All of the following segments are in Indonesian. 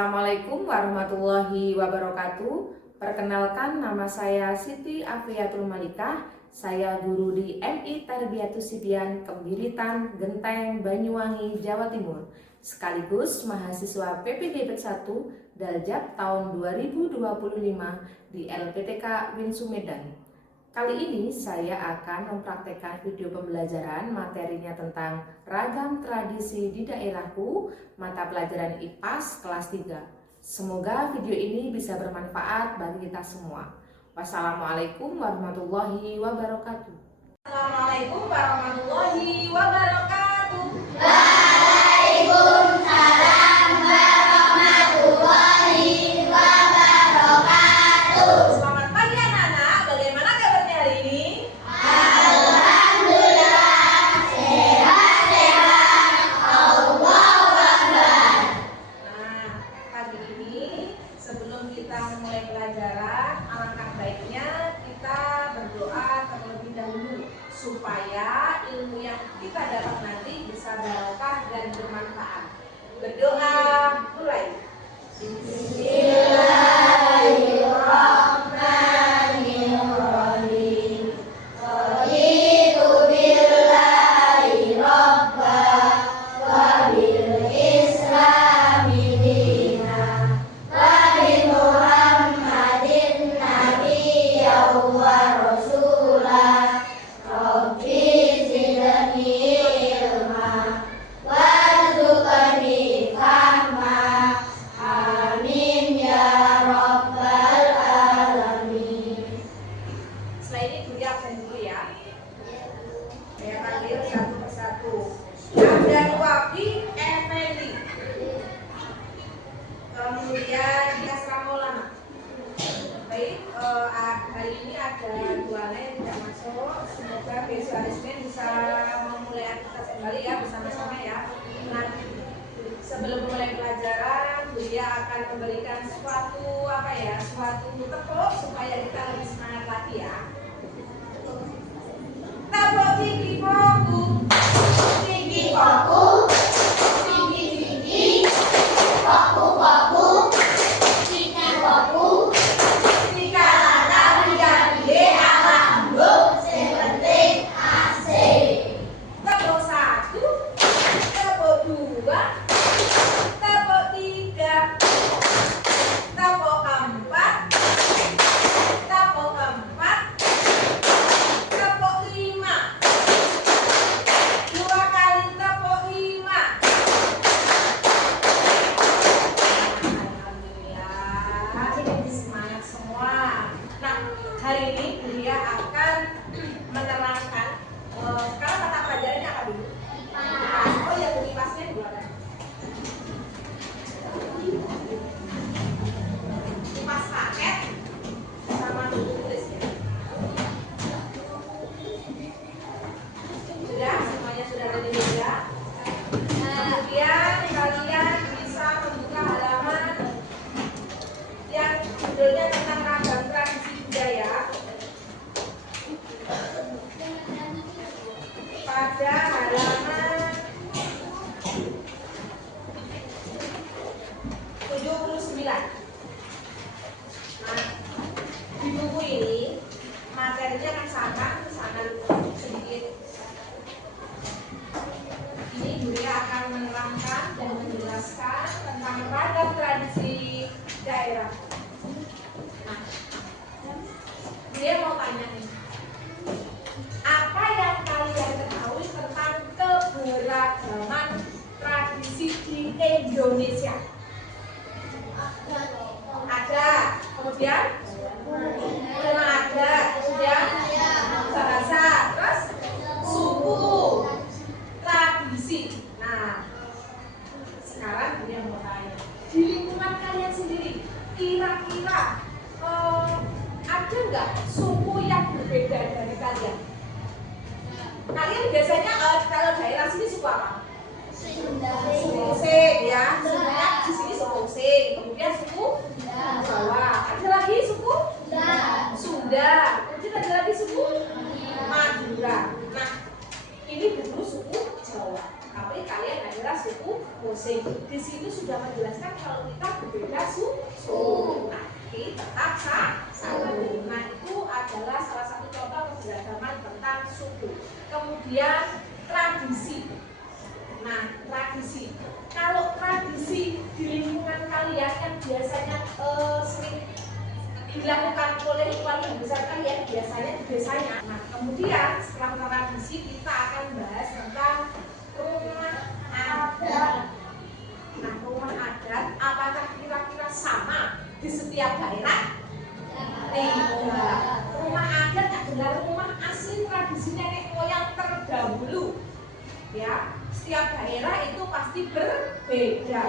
Assalamualaikum warahmatullahi wabarakatuh. Perkenalkan, nama saya Siti Afriyatul Malikah. Saya guru di MI Tarbiyatus Sibyan Kebiritan, Genteng, Banyuwangi, Jawa Timur. Sekaligus mahasiswa PPDB 1 Daljab tahun 2025 di LPTK Winsu Medan. Kali ini saya akan mempraktekkan video pembelajaran materinya tentang ragam tradisi di daerahku, mata pelajaran IPAS kelas 3. Semoga video ini bisa bermanfaat bagi kita semua. Wassalamualaikum warahmatullahi wabarakatuh. Assalamualaikum warahmatullahi wabarakatuh. Waalaikumsalam warahmatullahi wabarakatuh. Selamat pagi anak-anak, bagaimana kabarnya hari ini? Alhamdulillah, sehat-sehat. Allahu Akbar. Nah, pagi ini sebelum kita memulai pelajaran, alangkah baiknya kita berdoa terlebih dahulu supaya ilmu yang kita dapat nanti bisa barokah dan bermanfaat. Berdoa, mulai. Bismillahirrahmanirrahim. Raditu billahi rabba wa bil islami dina wa bi Muhammadin nabiyyan wa rasulah. Rabbi zidni ilma warzuqni fahma. Amin ya rabbal alamin. Setelah ini Budi absen dulu ya. Saya panggil satu persatu. Abdan Wafi Effendi. Kemudian Asra Maulana. Baik, hari ini ada dua yang tidak masuk. Semoga besok hari Senin bisa memulai aktivitas kembali ya bersama-sama ya. Nah, sebelum mulai pelajaran, Budia akan memberikan suatu tepuk supaya kita lebih semangat lagi ya. Tepuk tinggi foku, Tinggi paku, tinggi tinggi, paku paku, tinggi paku. tiga Dia alhamdulillah, sepenting asik. tepuk satu, tepuk dua, tepuk tiga, tepuk empat, tepuk lima, dua kali tepuk lima. Alhamdulillah, semangat semua. Nah, hari ini Budia akan menerangkan sekarang mata pelajarannya apa dulu? Oh ya, IPAS-nya dua kan? IPAS paket sama buku tulis ya. Sudah, semuanya sudah ada di meja. Kemudian kalian bisa membuka halaman yang judulnya tentang ragam tradisi budaya. Pada halaman 79. Nah, di buku ini materinya kan sangat sedikit. Ini Budia akan menerangkan dan menjelaskan tentang ragam tradisi daerah. Nah, Budia mau tanya nih, apa yang kalian ketahui tentang keberagaman tradisi di Indonesia? Ada, kemudian memang ada, kemudian bahasa, terus suku, tradisi. Nah, sekarang dia mau tanya, di lingkungan kalian sendiri, kira-kira ada nggak suku yang berbeda dari kalian? Kalian biasanya kalau daerah sini suku apa? Suku Osing ya, sebenarnya di sini suku Osing, kemudian suku Jawa, ada lagi suku Sunda, kemudian ada lagi suku Madura. Nah, ini dulu suku Jawa, tapi kalian adalah suku Osing. di sini sudah menjelaskan kalau kita berbeda suku, tapi tetap satu. Nah, itu adalah salah satu contoh keberagaman tentang suku. Kemudian tradisi. Nah, tradisi. Kalau tradisi di lingkungan kalian yang biasanya sering dilakukan oleh keluarga besar kalian, biasanya di desanya. Nah, kemudian setelah tradisi kita akan bahas tentang rumah adat. Nah, rumah adat apakah kira-kira sama di setiap daerah? Tidak. Rumah adat adalah rumah asli tradisi nenek moyang terdahulu. Ya, setiap daerah itu pasti berbeda.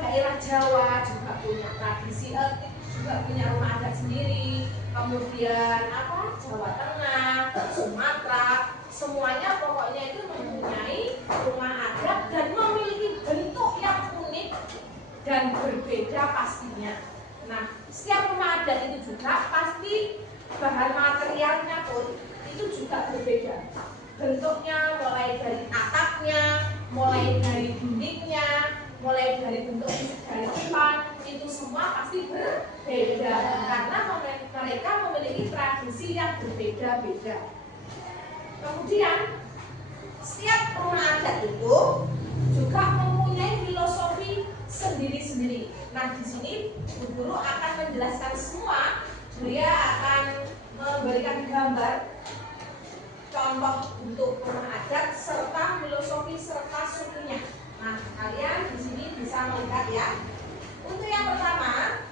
Daerah Jawa juga punya tradisi, juga punya rumah adat sendiri. Kemudian Jawa Tengah, Sumatera, semuanya pokoknya itu mempunyai rumah adat dan memiliki bentuk yang unik dan berbeda pastinya. Nah, setiap rumah adat itu juga pasti bahan materialnya pun itu juga berbeda. Bentuknya mulai dari atapnya, mulai dari dindingnya, mulai dari bentuk dari depan, itu semua pasti berbeda karena mereka memiliki tradisi yang berbeda-beda. Kemudian setiap rumah adat itu juga mempunyai filosofi sendiri-sendiri. Nah, di sini Bu Guru akan menjelaskan semua. Dia akan memberikan gambar contoh untuk rumah adat serta filosofi serta sukunya. Nah, kalian di sini bisa melihat ya. Untuk yang pertama,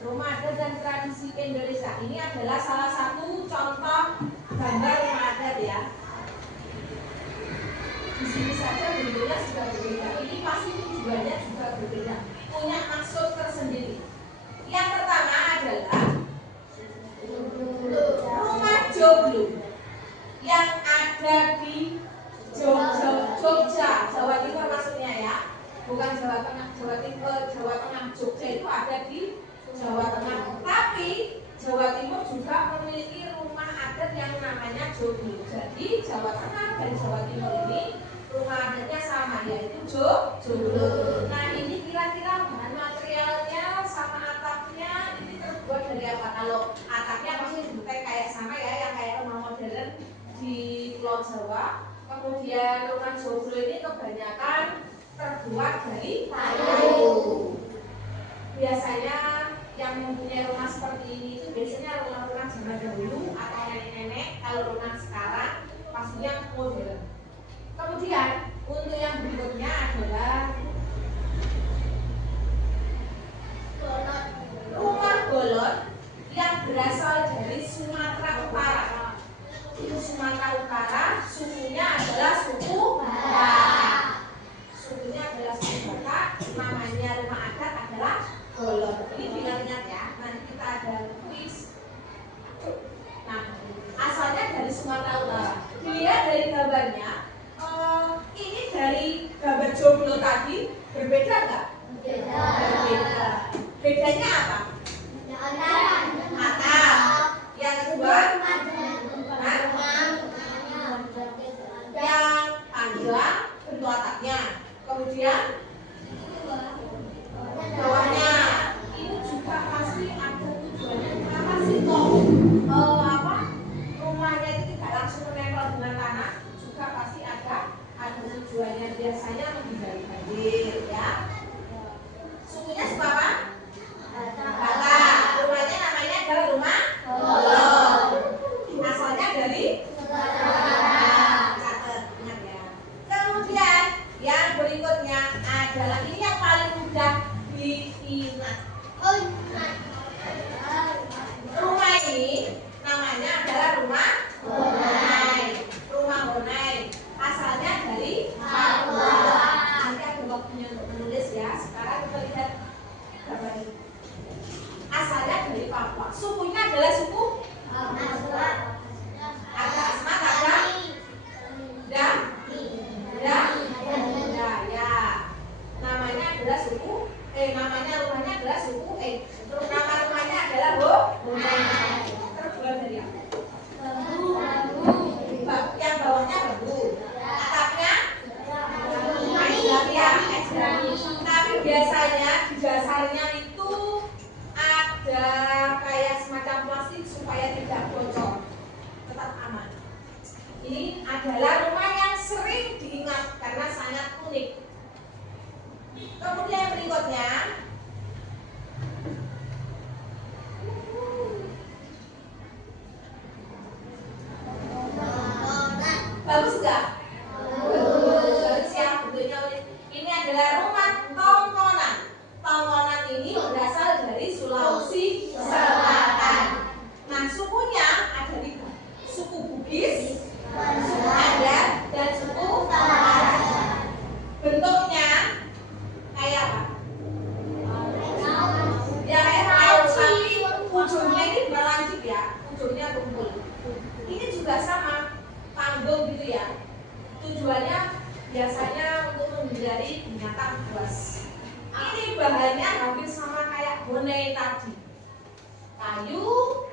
rumah adat dan tradisi Indonesia. Ini adalah salah satu contoh gambar rumah adat ya. Di sini saja bentuknya sudah berbeda. Ini pasti tujuannya juga berbeda. Punya maksud tersendiri. Yang pertama adalah rumah joglo yang ada di Jogja, Jawa Timur maksudnya ya, bukan Jawa Tengah. Jawa Tengah, Jogja itu ada di Jawa Tengah. Tapi Jawa Timur juga memiliki rumah adat yang namanya joglo. Jadi Jawa Tengah dan Jawa Timur ini rumah adatnya sama, yaitu joglo. Nah, ini kira-kira bahan materialnya sama atapnya ini terbuat dari apa? Kalau atapnya pasti bentuknya kayak sama ya, yang kayak rumah modern di Pulau Jawa. Kemudian rumah joglo ini kebanyakan terbuat dari kayu. Biasanya yang mempunyai rumah seperti ini itu biasanya rumah-rumah zaman dahulu atau nenek-nenek. Kalau rumah sekarang pastinya modern. Kemudian untuk yang berikutnya adalah rumah bolon yang berasal dari Sumatera Utara. Itu Sumatera Utara, sukunya adalah suku Batak. Sukunya adalah suku Batak, namanya rumah adat adalah bolon. Ini ingat-ingat ya, nanti kita ada kuis. Nah, asalnya dari Sumatera Utara. Dilihat dari gambarnya, ini dari gambar joglo tadi berbeda nggak? Berbeda. Bedanya apa? Atap. Yang kedua, yang panjang bentuk atapnya. Kemudian bawahnya ini juga pasti ada tujuannya. Kenapa sih kok rumahnya itu tidak langsung menempel dengan tanah? Juga pasti ada tujuannya, biasanya menghindari banjir ya. Sukunya suku apa? Batak. Rumahnya namanya adalah rumah bolon. Asalnya dari catat, ingat ya. Kemudian yang berikutnya adalah ini yang paling mudah diingat. Rumah ini namanya adalah rumah Honai. Rumah Honai asalnya dari Papua. Nanti ada waktunya untuk menulis ya. Sekarang kita lihat gambar ini. Asalnya dari Papua. Sukunya adalah suku ada Asmat, ada ya. Namanya adalah suku namanya rumahnya adalah suku nama biasanya untuk menghindari binatang buas. Ini bahannya hampir sama kayak bonai tadi. Kayu,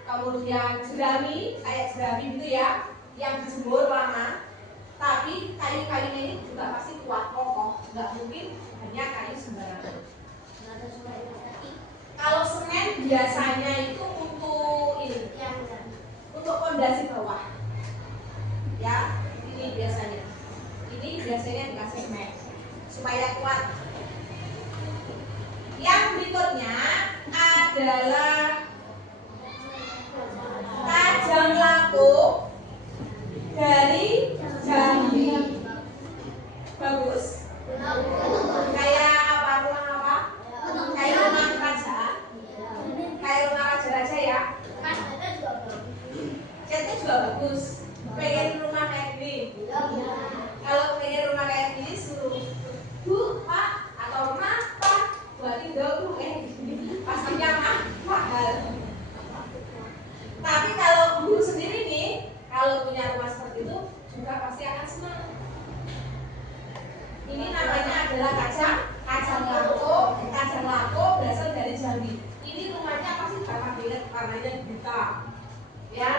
kemudian jerami, kayak jerami gitu ya, yang dijemur lama. Tapi kayu-kayunya ini juga pasti kuat kokoh, nggak mungkin hanya kayu sembarangan. Kalau semen biasanya itu untuk ini, untuk fondasi bawah. Ya, ini biasanya. Ini biasanya dikasih semen supaya kuat. Yang berikutnya adalah tajam lapuk dari Jambi. Bagus. Kayak apa? Rumah apa? Kayak rumah kerajaan. Kayak rumah raja-raja ya. Catnya juga bagus. Pengen rumah kayak gini. Kalau pengen rumah kayak gini suruh Bu, Pak, atau Mas, Pak, buatin dong pastinya mahal. Tapi kalau guru sendiri nih, kalau punya rumah seperti itu juga pasti akan senang. Ini namanya adalah kacang lako berasal dari Jambi. Ini rumahnya pasti gampang dilihat warnanya hitam, ya,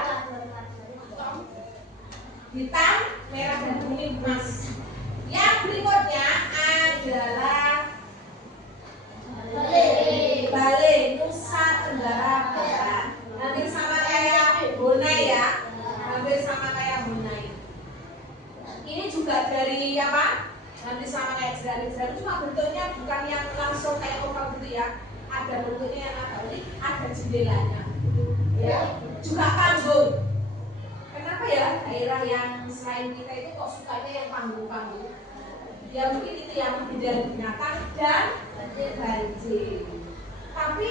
hitam, merah dan kuning emas. Yang berikutnya adalah Bale Nusa Tenggara Barat. Hampir sama kayak bonai ya, hampir sama kayak bonai. Ini juga dari apa? Hampir sama kayak jerami, cuma bentuknya bukan yang langsung kayak oval gitu ya. Ada bentuknya yang agak unik, ada jendelanya. Ya, juga panggung. Kenapa ya daerah yang selain kita itu kok sukanya yang panggung-panggung? Ya mungkin itu yang menghindari binatang dan banjir. Tapi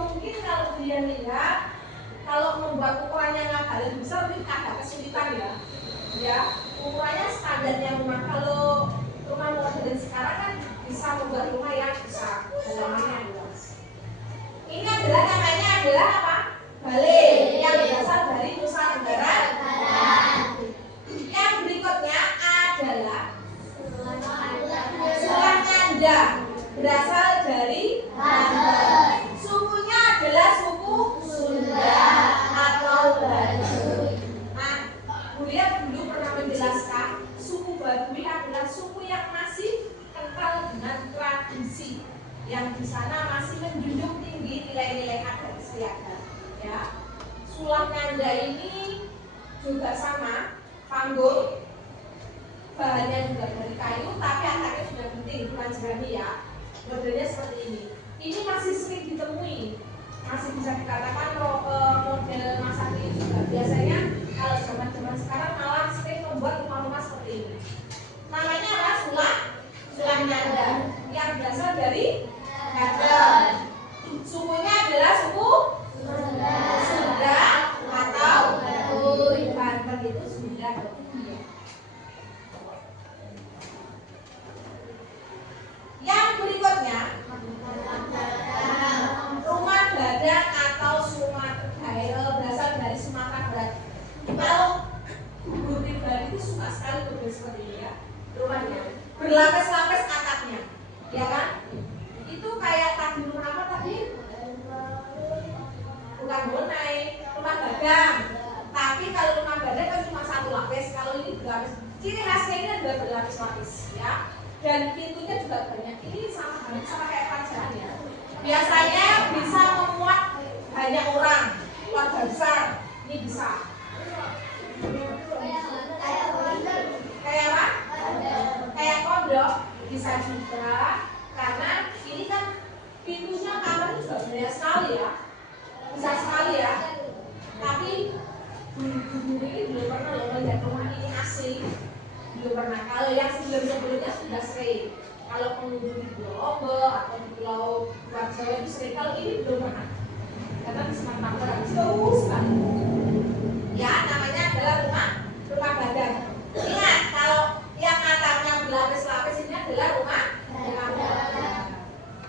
mungkin kalau kalian lihat, kalau membuat ukurannya yang agak lebih besar mungkin agak kesulitan ya. Ya, ukurannya standarnya rumah. Kalau rumah modern sekarang kan bisa membuat rumah yang besar, halamannya luas. Ini adalah namanya adalah apa? Bale yang berasal dari Nusa Tenggara Barat. Yang berikutnya adalah Sulah Nyanda berasal dari Banten. Sukunya adalah suku Sunda atau Baduy. Nah, Buya dulu pernah menjelaskan suku Baduy adalah suku yang masih kental dengan tradisi, yang di sana masih menjunjung tinggi nilai-nilai adat istiadat. Ya, Sulah Nyanda ini juga sama, panggung, bahannya juga dari kayu, tapi akarnya sudah penting, bukan jerami ya. Modelnya seperti ini. Ini masih sering ditemui, masih bisa dikatakan model masa kini juga. Biasanya kalau zaman-zaman sekarang malah sering membuat rumah-rumah seperti ini. Namanya apa? Sulah Nyanda, yang berasal dari Banten. Sukunya adalah suku Sunda atau Baduy. Banten itu Sunda atau Baduy. Yang berikutnya rumah badak atau Sumatera berasal dari Sumatera Barat. Kalau guru pribadi itu suka sekali model seperti ini ya, rumahnya berlapis-lapis atapnya, ya kan? Itu kayak tadi rumah apa tadi? Bukan bonai, rumah gadang. Tapi kalau rumah gadang kan cuma satu lapis, kalau ini berlapis. Ciri khasnya ini adalah berlapis-lapis, ya. Dan pintunya juga banyak. Ini sama kayak kerajaan ya. Biasanya bisa memuat banyak orang, keluarga besar. Ini bisa. Kayak apa? Kayak pondok bisa juga. Karena ini kan pintunya kamarnya juga banyak sekali ya. Bisa sekali ya. Tapi guru ini belum pernah loh melihat rumah ini asli. Belum pernah. Kalau yang sebelum-sebelumnya sudah sering. Kalau pengunjung di Pulau Lombok atau di Pulau luar Jawa itu sering. Kalau ini belum pernah. Karena di Sumatera Barat jauh sekali. Ya, namanya adalah rumah badak. Ingat, kalau yang atapnya berlapis-lapis ini adalah rumah badak.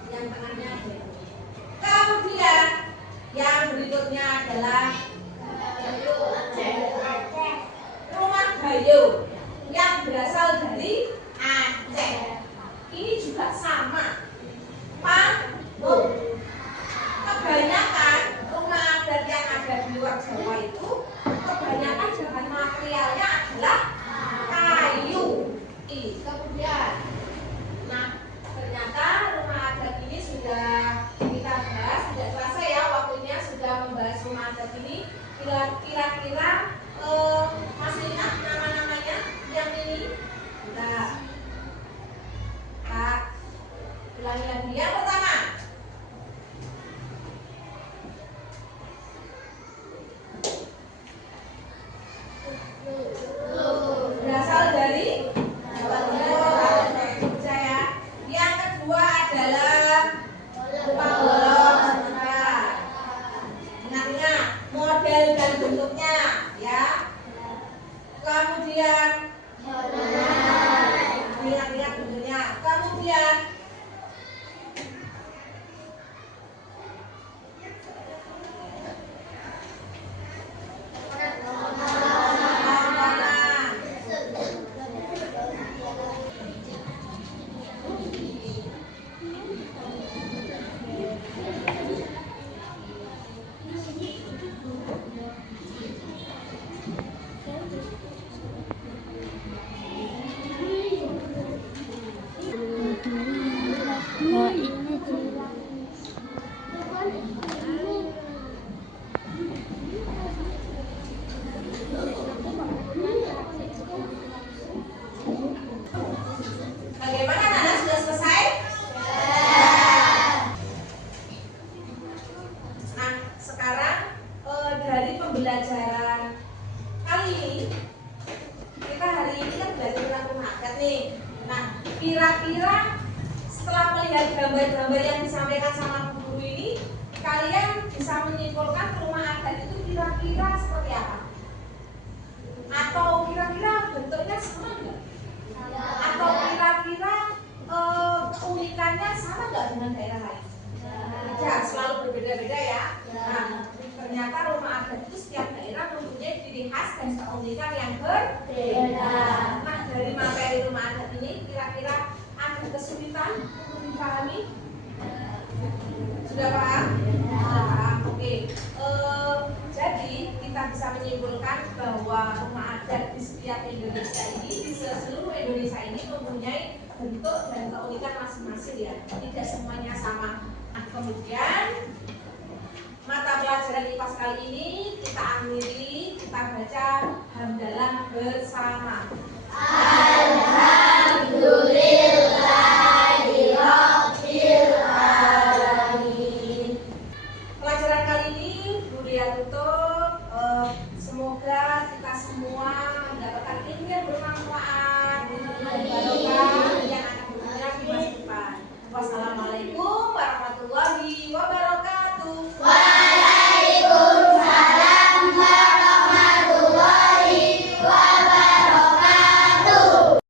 Yang tengahnya ada. Kemudian yang berikutnya adalah rumah gayo yang berasal dari Nah, ternyata rumah adat ini sudah kita bahas, sudah selesai ya waktunya sudah membahas rumah adat ini. Kira-kira masih ingat nama-namanya yang ini? Nah, ulangi lagi. Yang pertama, berasal dari Jogja. Yang kedua adalah rumah bolong sebentar. Ingat-ingat model dan bentuknya ya. Kemudian ingat-ingat bentuknya. Kemudian bagaimana Nana, sudah selesai? Nah, sekarang dari pembelajaran kali ini, kita hari ini kan belajar tentang rumah adat nih. Nah, kira-kira setelah melihat gambar-gambar yang disampaikan sama guru ini, kalian bisa menyimpulkan rumah adat itu kira-kira seperti apa? Atau kira-kira bentuknya sama enggak? Atau kira-kira keunikannya sama nggak dengan daerah lain? Ya, selalu berbeda-beda ya. Nah, ternyata rumah adat itu setiap daerah mempunyai ciri khas dan keunikan yang berbeda. Nah, dari materi rumah adat ini kira-kira ada kesulitan untuk dipahami? Sudah paham? Sudah paham. Oke. Jadi kita bisa menyimpulkan bahwa rumah adat di setiap Indonesia ini, di seluruh Indonesia ini mempunyai bentuk dan keunikan masing-masing ya. Tidak semuanya sama. Nah, kemudian mata pelajaran IPA kali ini kita akhiri, kita baca hamdalah bersama. Alhamdulillahirabbil alamin. Pelajaran kali ini Bu Ria tutup. Semoga kita semua mendapatkan ilmu yang bermanfaat, barokah yang akan berguna di masa depan. Wassalamualaikum.